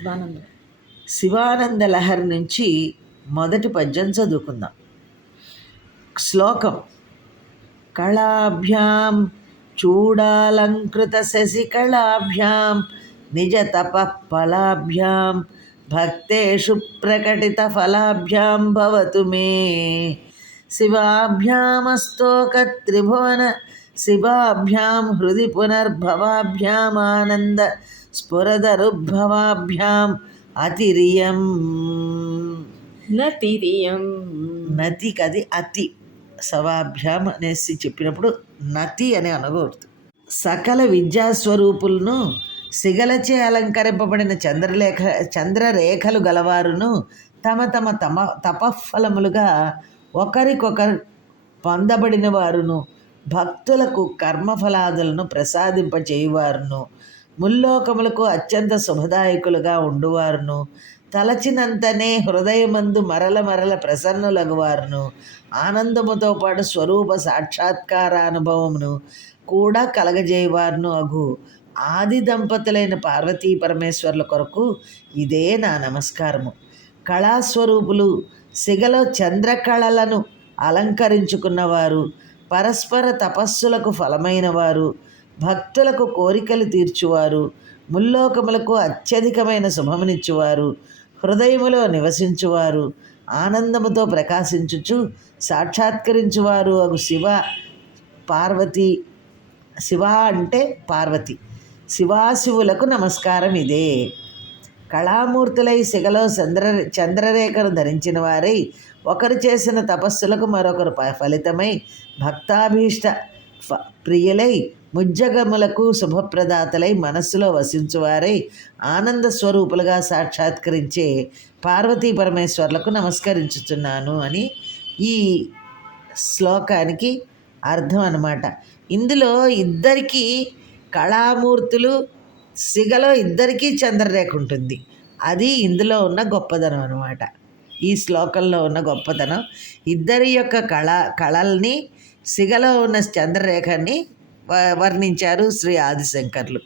శివానందం. శివానంద లహరి నుంచి మొదటి పద్యం చదువుకుందాం. శ్లోకం: కళాభ్యాం చూడాలంకృత శశికళాభ్యాం నిజ తపఃఫలాభ్యాం భక్తేషు ప్రకటిత ఫలాభ్యాం భవతు మే. శివాభ్యామస్తోక త్రిభువన శివాభ్యాం హృది పునర్భవాభ్యాం ఆనంద స్ఫురదరుద్భవాభ్యాం అతిరియం. నతి కది అతి, సవాభ్యాం అనేసి చెప్పినప్పుడు నతి అని అనకూడదు. సకల విద్యాస్వరూపులను సిగలచే అలంకరింపబడిన చంద్రరేఖలు గలవారును తమ తమ తమ తపఫలములుగా ఒకరికొకరు పొందబడిన వారును భక్తులకు కర్మఫలాదులను ప్రసాదింపచేయువారును ముల్లోకములకు అత్యంత శుభదాయకులుగా ఉండువారును తలచినంతనే హృదయమందు మరల మరల ప్రసన్నులగువారును ఆనందముతో పాటు స్వరూప సాక్షాత్కారానుభవమును కూడా కలగజేయవారును అగు ఆది దంపతులైన పార్వతీ పరమేశ్వరుల కొరకు ఇదే నా నమస్కారము. కళాస్వరూపులు, సిగలో చంద్రకళలను అలంకరించుకున్నవారు, పరస్పర తపస్సులకు ఫలమైన వారు, భక్తులకు కోరికలు తీర్చువారు, ముల్లోకములకు అత్యధికమైన శుభమునిచ్చువారు, హృదయములో నివసించువారు, ఆనందముతో ప్రకాశించుచు సాక్షాత్కరించువారు అగు పార్వతి శివ అంటే పార్వతి శివాశివులకు నమస్కారం ఇదే. కళామూర్తులై సిగలో చంద్రరేఖను ధరించిన వారై ఒకరు చేసిన తపస్సులకు మరొకరు ఫలితమై భక్తాభీష్ట ప్రియులై ముజ్జగములకు శుభప్రదాతలై మనస్సులో వసించువారై ఆనంద స్వరూపులుగా సాక్షాత్కరించే పార్వతీ పరమేశ్వర్లకు నమస్కరించుతున్నాను అని ఈ శ్లోకానికి అర్థం అన్నమాట. ఇందులో ఇద్దరికీ కళామూర్తులు, సిగలో ఇద్దరికీ చంద్రరేఖ ఉంటుంది. అది ఇందులో ఉన్న గొప్పదనం అన్నమాట. ఈ శ్లోకంలో ఉన్న గొప్పతనం ఇద్దరి యొక్క కళల్ని, సిగలో ఉన్న చంద్రరేఖని వర్ణించారు శ్రీ ఆదిశంకర్లు.